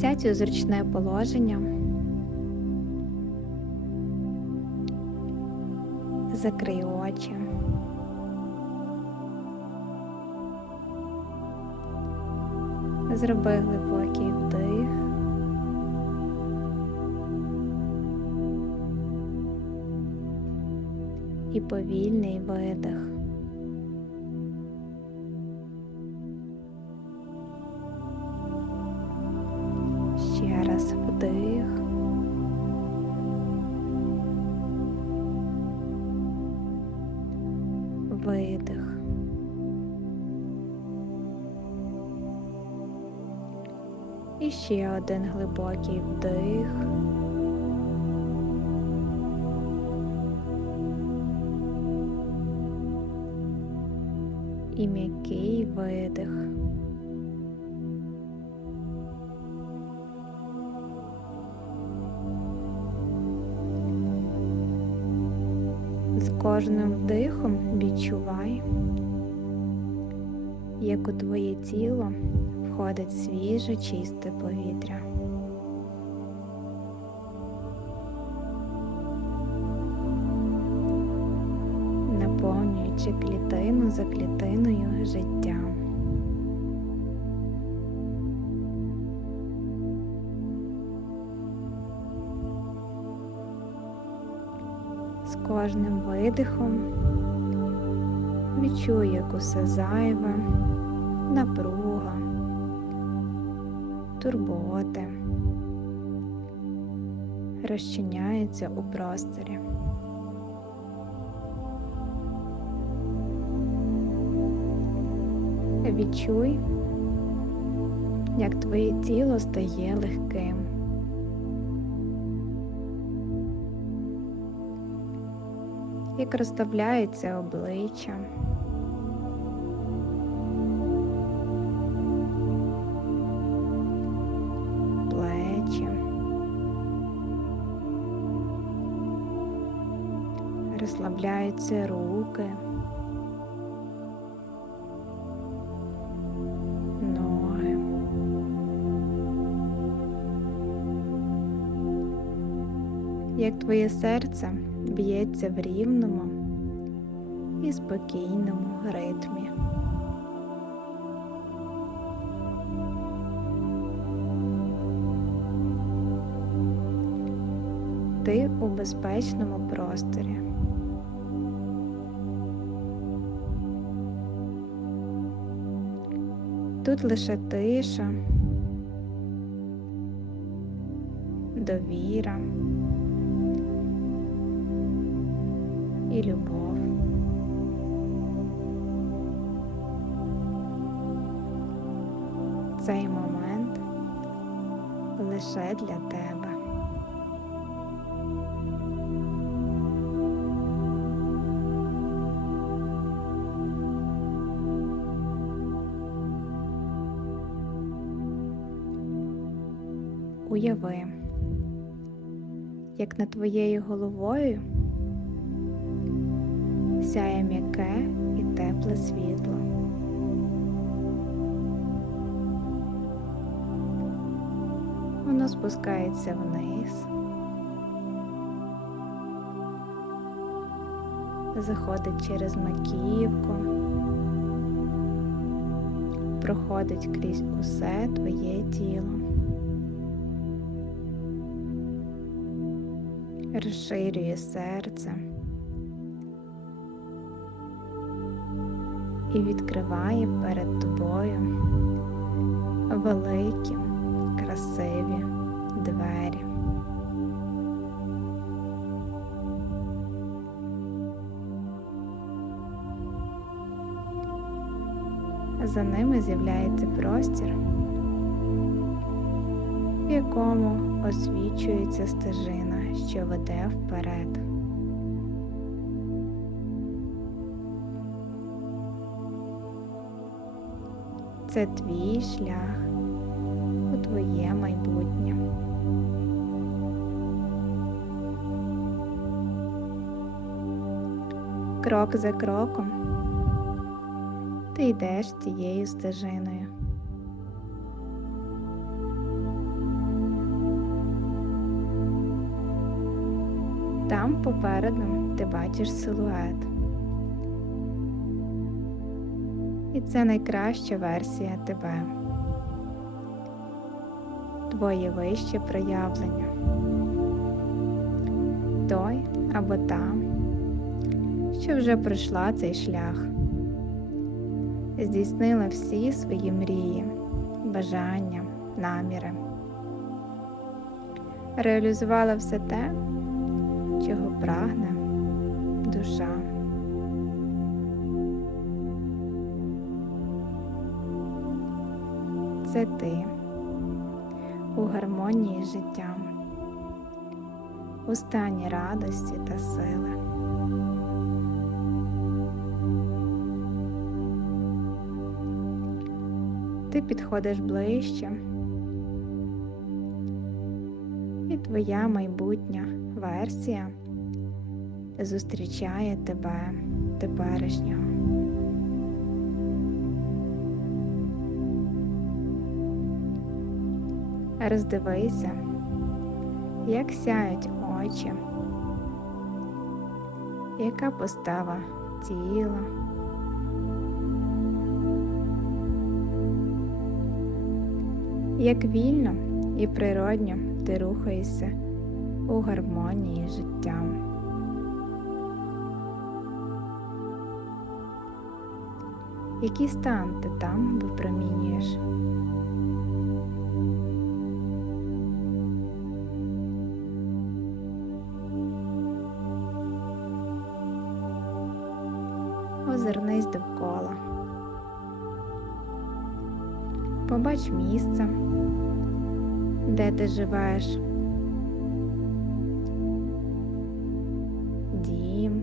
Сядь у зручне положення. Закрий очі. Зроби глибокий вдих. І повільний видих. Вдих. Видих. І ще один глибокий вдих. І м'який видих. Кожним вдихом відчувай, як у твоє тіло входить свіже чисте повітря. Наповнюючи клітину за клітиною життям. Кожним видихом відчуй, як усе зайве, напруга, турботи розчиняються у просторі. Відчуй, як твоє тіло стає легким. Як розставляється обличчя. Плечі. Розслабляються руки. Як твоє серце б'ється в рівному і спокійному ритмі. Ти у безпечному просторі. Тут лише тиша, довіра. І любов. Цей момент лише для тебе. Уяви, як над твоєю головою сяє м'яке і тепле світло. Воно спускається вниз, заходить через маківку, проходить крізь усе твоє тіло. Розширює серце. І відкриває перед тобою великі, красиві двері. За ними з'являється простір, в якому освічується стежина, що веде вперед. Це твій шлях у твоє майбутнє. Крок за кроком ти йдеш цією стежиною. Там попереду ти бачиш силует. І це найкраща версія тебе. Твоє вище проявлення. Той або та, що вже пройшла цей шлях, здійснила всі свої мрії, бажання, наміри, реалізувала все те, чого прагне душа. Це ти у гармонії з життям, у стані радості та сили. Ти підходиш ближче, і твоя майбутня версія зустрічає тебе теперішнього. Роздивися, як сяють очі, яка постава тіла. Як вільно і природньо ти рухаєшся у гармонії з життям. Який стан ти там випромінюєш? Побач місце, де ти живеш. Дім,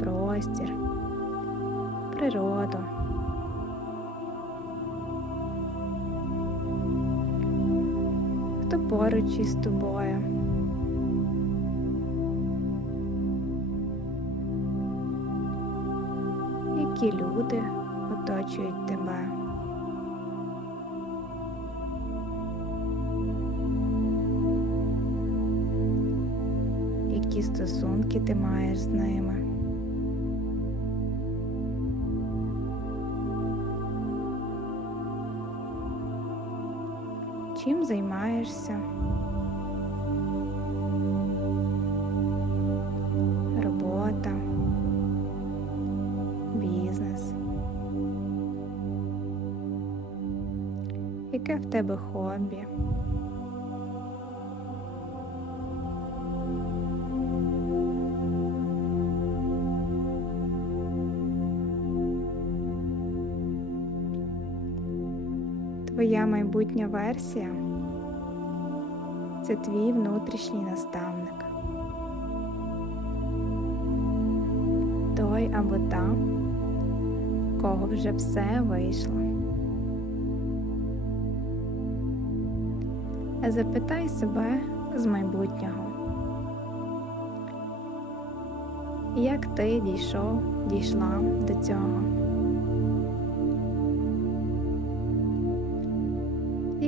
простір, природу. Хто поруч із тобою? Які люди оточують тебе? Стосунки ти маєш з ними? Чим займаєшся? Робота, бізнес. Яке в тебе хобі? Твоя майбутня версія це твій внутрішній наставник. Той або та, в кого вже все вийшло. Запитай себе з майбутнього. Як ти дійшов, дійшла до цього?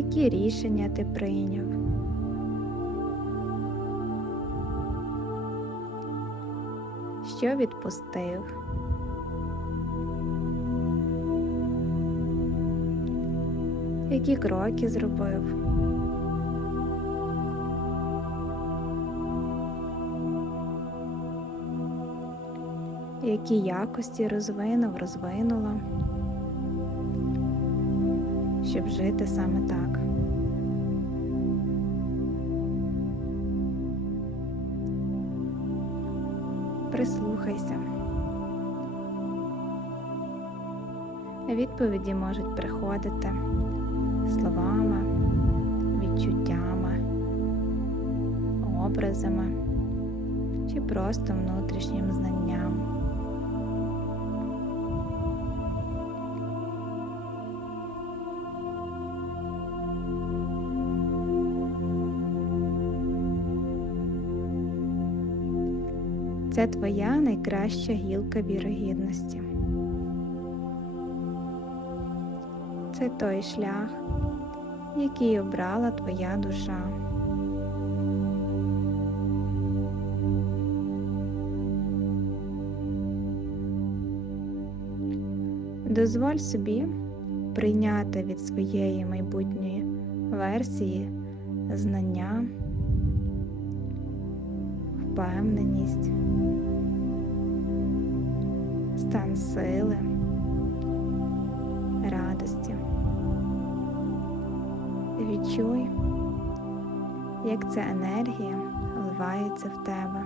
Які рішення ти прийняв? Що відпустив? Які кроки зробив? Які якості розвинув, розвинула, щоб жити саме так? Прислухайся. Відповіді можуть приходити словами, відчуттями, образами чи просто внутрішнім знанням. Це твоя найкраща гілка вірогідності. Це той шлях, який обрала твоя душа. Дозволь собі прийняти від своєї майбутньої версії знання впевненість, стан сили, радості. Відчуй, як ця енергія вливається в тебе,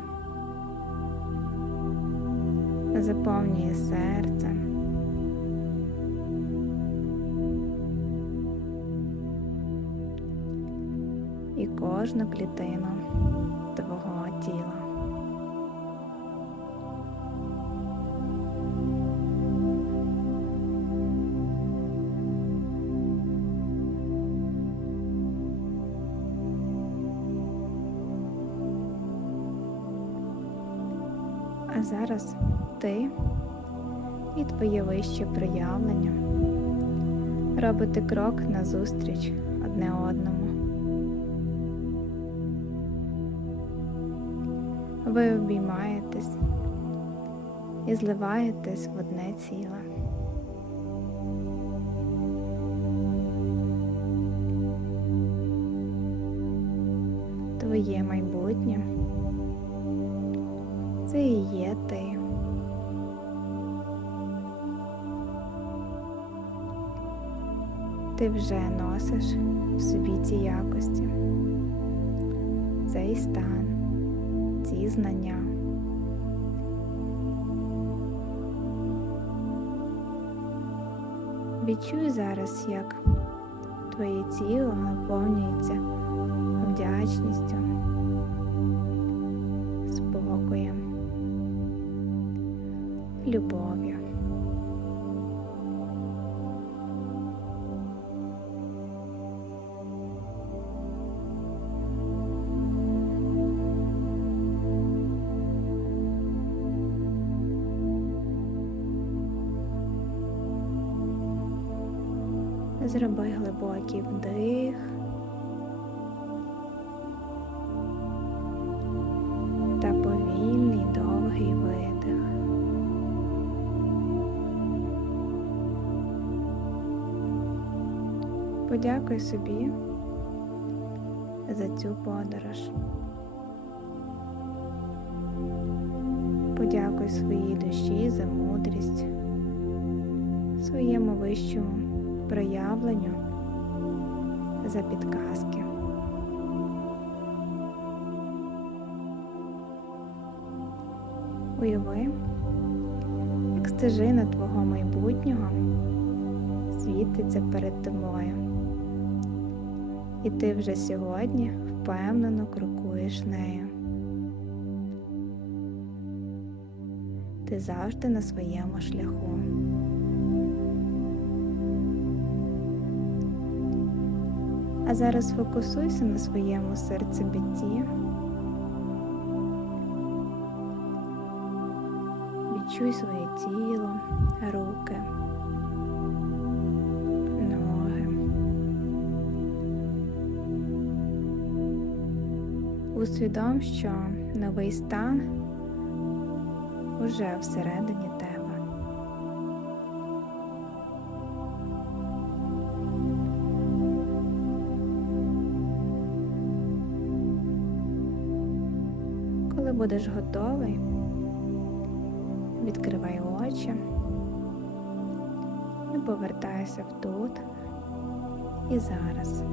заповнює серце. І кожну клітину твого тіла. А зараз ти і твоє вище проявлення робите крок назустріч одне одному. Ви обіймаєтесь і зливаєтесь в одне ціле. Твоє майбутнє це і є ти. Ти вже носиш в собі ці якості, цей стан, ці знання. Відчуй зараз, як твоє тіло наповнюється вдячністю, спокоєм, любов'ю. Зроби глибокий вдих. Та повільний довгий видих. Подякуй собі за цю подорож. Подякуй своїй душі за мудрість, своєму вищому проявленню за підказки. Уяви, як стежина твого майбутнього світиться перед тобою, і ти вже сьогодні впевнено крокуєш нею. Ти завжди на своєму шляху. А зараз фокусуйся на своєму серцебитті. Відчуй своє тіло, руки, ноги. Усвідом, що новий стан уже всередині тебе. Коли будеш готовий, відкривай очі і повертайся в тут і зараз.